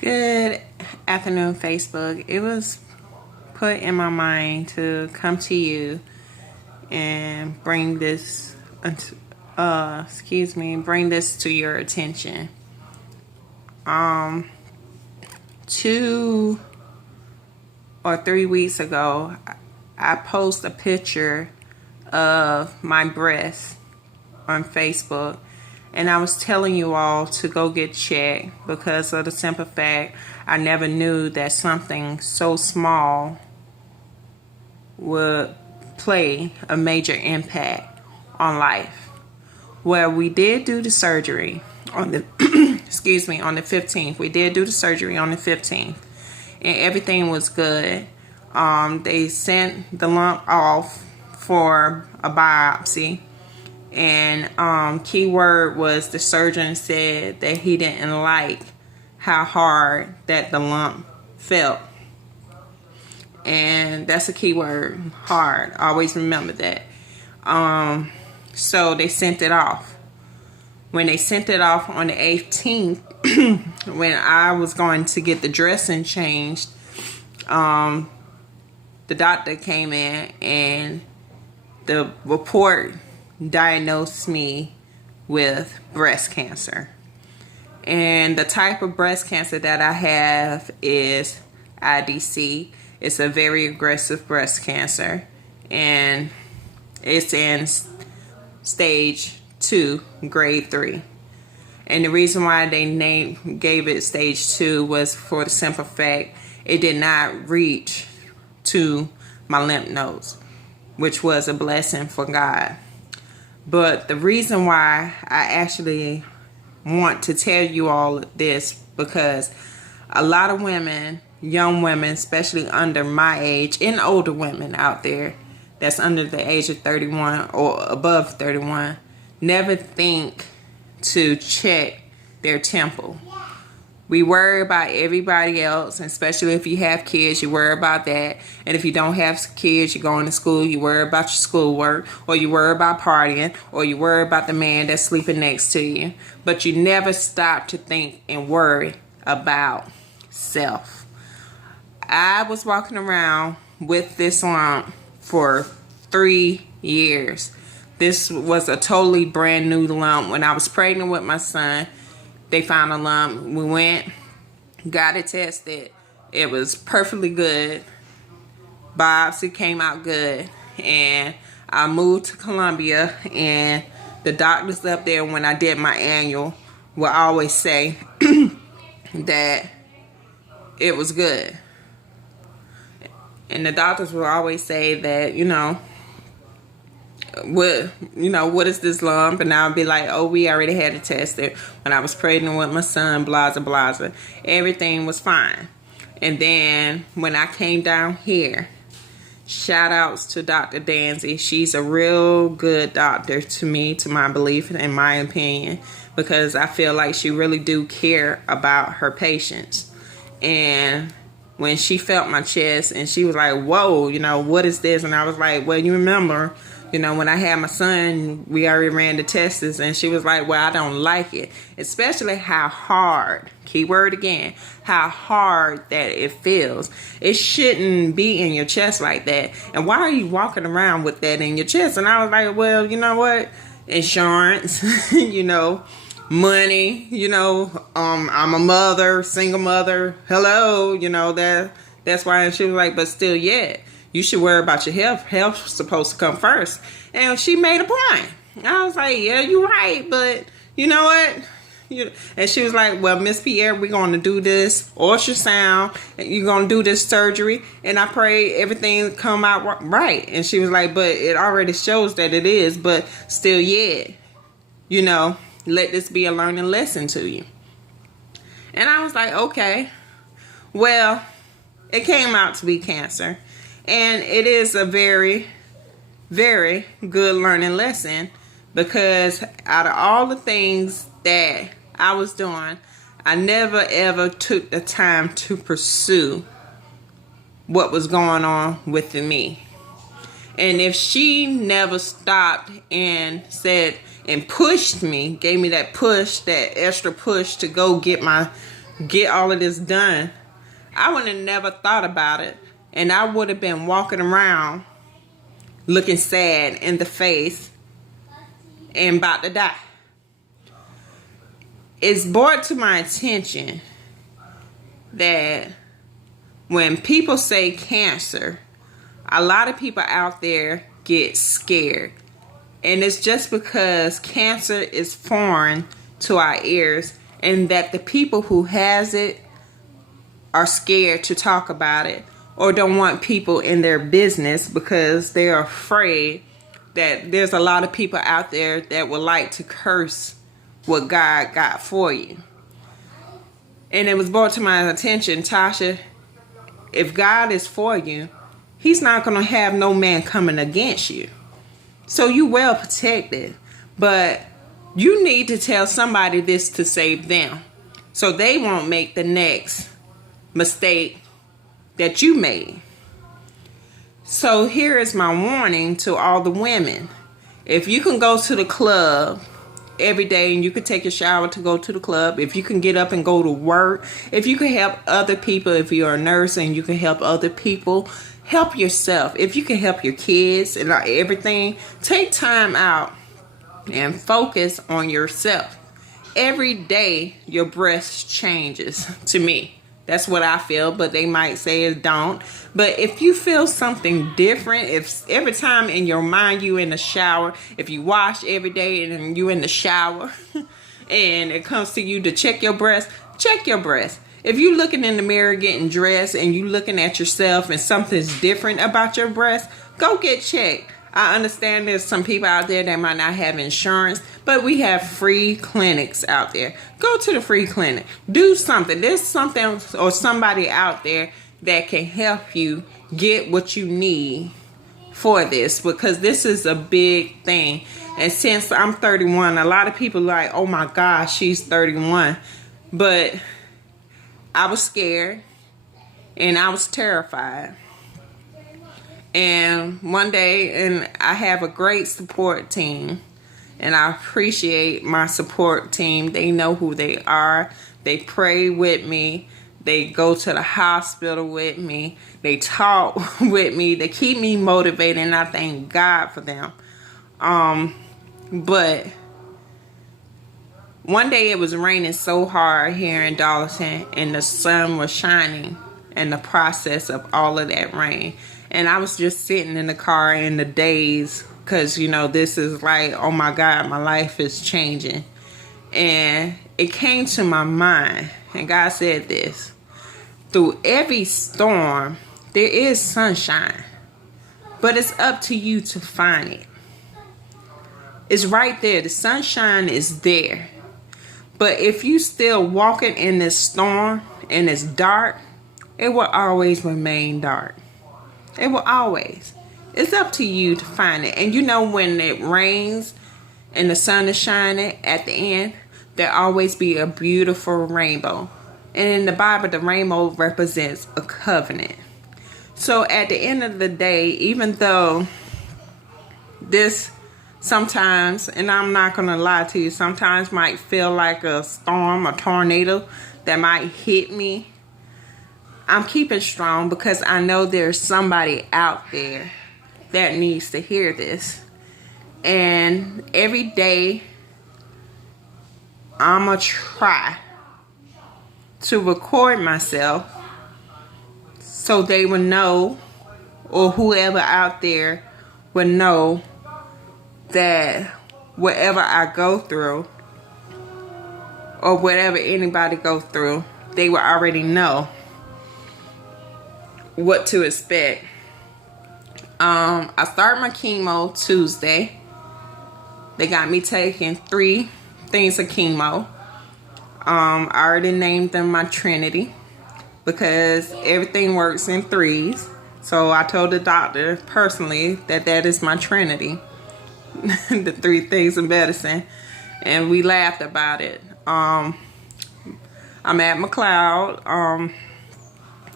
Good afternoon, Facebook. It was put in my mind to come to you and bring this, bring this to your attention. 2 or 3 weeks ago, I posted a picture of my breast on Facebook. And I was telling you all to go get checked because of the simple fact I never knew that something so small would play a major impact on life. Well, we did do the surgery on the on the 15th. We did do the surgery on the 15th, and everything was good. They sent the lump off for a biopsy. And key word was the surgeon said that he didn't like how hard that the lump felt. And that's a key word, hard. Always remember that. So they sent it off. When they sent it off on the 18th, when I was going to get the dressing changed, the doctor came in and the report diagnosed me with breast cancer. And the type of breast cancer that I have is IDC. It's a very aggressive breast cancer, and it's in stage 2, grade 3. And the reason why they gave it stage 2 was for the simple fact it did not reach to my lymph nodes, which was a blessing for God. But the reason why I actually want to tell you all this, because a lot of women, young women, especially under my age, and older women out there that's under the age of 31 or above 31, never think to check their temple. We worry about everybody else, especially if you have kids, you worry about that. And if you don't have kids, you're going to school, you worry about your schoolwork, or you worry about partying, or you worry about the man that's sleeping next to you. But you never stop to think and worry about self. I was walking around with this lump for 3 years. This was a totally brand new lump. When I was pregnant with my son, they found a lump. We went, got it tested. It was perfectly good. Biopsy came out good. And I moved to Columbia, and the doctors up there, when I did my annual, would always say that it was good. And the doctors would always say that, what is this lump? And I'll be like, oh, we already had it tested when I was pregnant with my son, blah, blah, blah. Everything was fine. And then when I came down here, shout outs to Dr. Danzy. She's a real good doctor to me, to my belief, in my opinion, because I feel like she really do care about her patients. And when she felt my chest and she was like, whoa, what is this? And I was like, well, you remember, when I had my son, we already ran the tests, and she was like, well, I don't like it. Especially how hard, keyword again, how hard that it feels. It shouldn't be in your chest like that. And why are you walking around with that in your chest? And I was like, well, you know what? Insurance, money, I'm a mother, single mother. Hello, that's why. And she was like, but still, yeah. You should worry about your health. Health's supposed to come first. And she made a point. I was like, yeah, you're right. But you know what? And she was like, well, Miss Pierre, we're going to do this ultrasound. And you're going to do this surgery. And I pray everything come out right. And she was like, but it already shows that it is. But still, yeah. Let this be a learning lesson to you. And I was like, okay. Well, it came out to be cancer. And it is a very, very good learning lesson, because out of all the things that I was doing, I never ever took the time to pursue what was going on with me. And if she never stopped and said and pushed me, gave me that push, that extra push to go get my get all of this done, I would have never thought about it. And I would have been walking around looking sad in the face and about to die. It's brought to my attention that when people say cancer, a lot of people out there get scared. And it's just because cancer is foreign to our ears, and that the people who has it are scared to talk about it, or don't want people in their business because they're afraid that there's a lot of people out there that would like to curse what God got for you. And it was brought to my attention, Tasha, if God is for you, he's not going to have no man coming against you. So you well protected. But you need to tell somebody this to save them, so they won't make the next mistake that you made. So here is my warning to all the women. If you can go to the club every day and you can take a shower to go to the club, if you can get up and go to work, if you can help other people, if you're a nurse and you can help other people, help yourself. If you can help your kids and everything, take time out and focus on yourself. Every day your breath changes to me. That's what I feel, but they might say it don't. But if you feel something different, if every time in your mind you in the shower, if you wash every day and you in the shower and it comes to you to check your breath, check your breath. If you looking in the mirror getting dressed and you looking at yourself and something's different about your breath, go get checked. I understand there's some people out there that might not have insurance, but we have free clinics out there. Go to the free clinic. Do something. There's something or somebody out there that can help you get what you need for this, because this is a big thing. And since I'm 31, a lot of people are like, oh my gosh, she's 31. But I was scared and I was terrified. And one day, and I have a great support team, and I appreciate my support team. They know who they are. They pray with me. They go to the hospital with me. They talk with me. They keep me motivated, and I thank God for them. But one day it was raining so hard here in Darlington, and the sun was shining in the process of all of that rain. And I was just sitting in the car in the daze, because, you know, this is like, oh my God, my life is changing. And it came to my mind, and God said this: through every storm, there is sunshine, but it's up to you to find it. It's right there. The sunshine is there. But if you still walking in this storm and it's dark, it will always remain dark. It will always. It's up to you to find it. And you know, when it rains and the sun is shining at the end, there always be a beautiful rainbow. And in the Bible, the rainbow represents a covenant. So at the end of the day, even though this sometimes, and I'm not going to lie to you, sometimes might feel like a storm, a tornado that might hit me, I'm keeping strong, because I know there's somebody out there that needs to hear this. And every day, I'm going to try to record myself so they will know, or whoever out there will know, that whatever I go through, or whatever anybody goes through, they will already know what to expect. I start my chemo Tuesday. They got me taking 3 things of chemo. I already named them my Trinity, because everything works in 3s. So I told the doctor personally that is my Trinity. The 3 things of medicine. And we laughed about it. I'm at McLeod.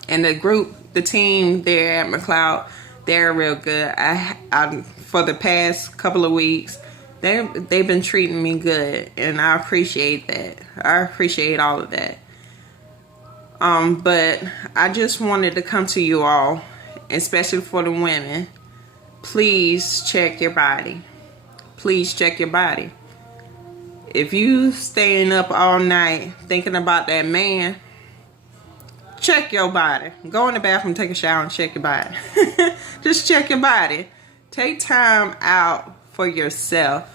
And the team there at McLeod, they're real good. I for the past couple of weeks, they've been treating me good, and I appreciate that. I appreciate all of that. But I just wanted to come to you all, especially for the women. Please check your body. Please check your body. If you staying up all night thinking about that man, check your body. Go in the bathroom, take a shower, and check your body. Just check your body. Take time out for yourself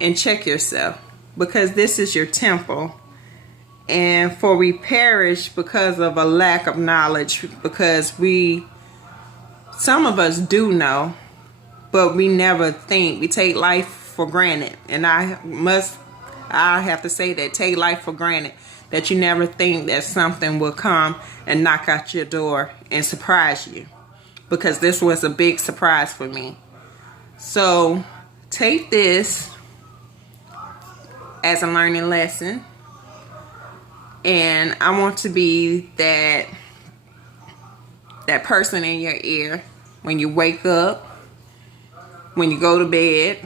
and check yourself, because this is your temple. And for we perish because of a lack of knowledge, because some of us do know, but we never think. We take life for granted. And I have to say that, take life for granted, that you never think that something will come and knock out your door and surprise you, because this was a big surprise for me. So take this as a learning lesson, and I want to be that person in your ear when you wake up, when you go to bed,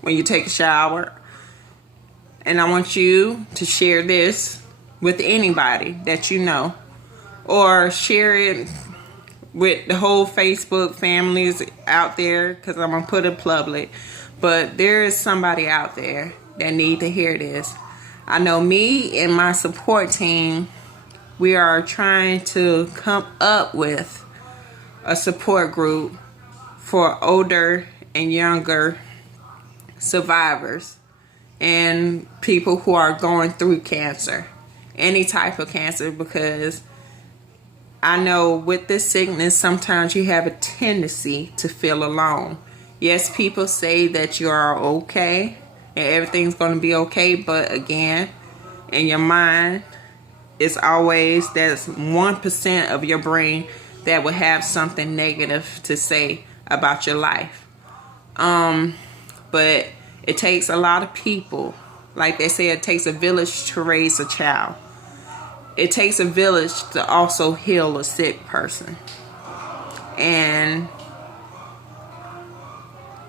when you take a shower. And I want you to share this with anybody that you know, or share it with the whole Facebook families out there, because I'm going to put it public. But there is somebody out there that need to hear this. I know me and my support team, we are trying to come up with a support group for older and younger survivors and people who are going through cancer, any type of cancer, because I know with this sickness, sometimes you have a tendency to feel alone. Yes, people say that you are okay and everything's going to be okay, but again, in your mind, it's always, there's 1% of your brain that will have something negative to say about your life. But it takes a lot of people. Like they say, it takes a village to raise a child. It takes a village to also heal a sick person. And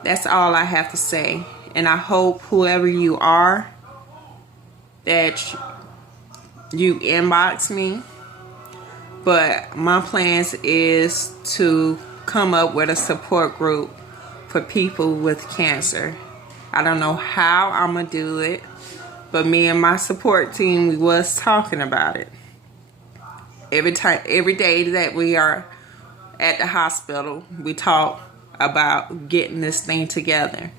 that's all I have to say. And I hope whoever you are, that you inbox me. But my plans is to come up with a support group for people with cancer. I don't know how I'm going to do it, but me and my support team, we was talking about it. Every day that we are at the hospital, we talk about getting this thing together.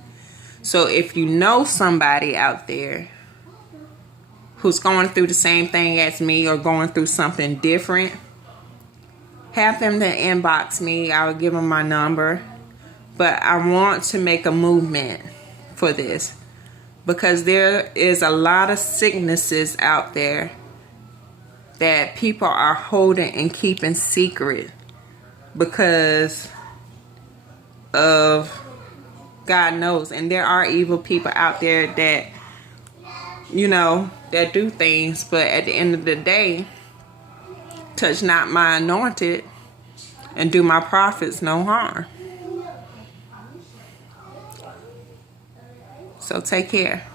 So if you know somebody out there who's going through the same thing as me or going through something different, have them to inbox me. I'll give them my number. But I want to make a movement for this, because there is a lot of sicknesses out there that people are holding and keeping secret because of God knows. And there are evil people out there that, that do things, but at the end of the day, touch not my anointed and do my prophets no harm. So take care.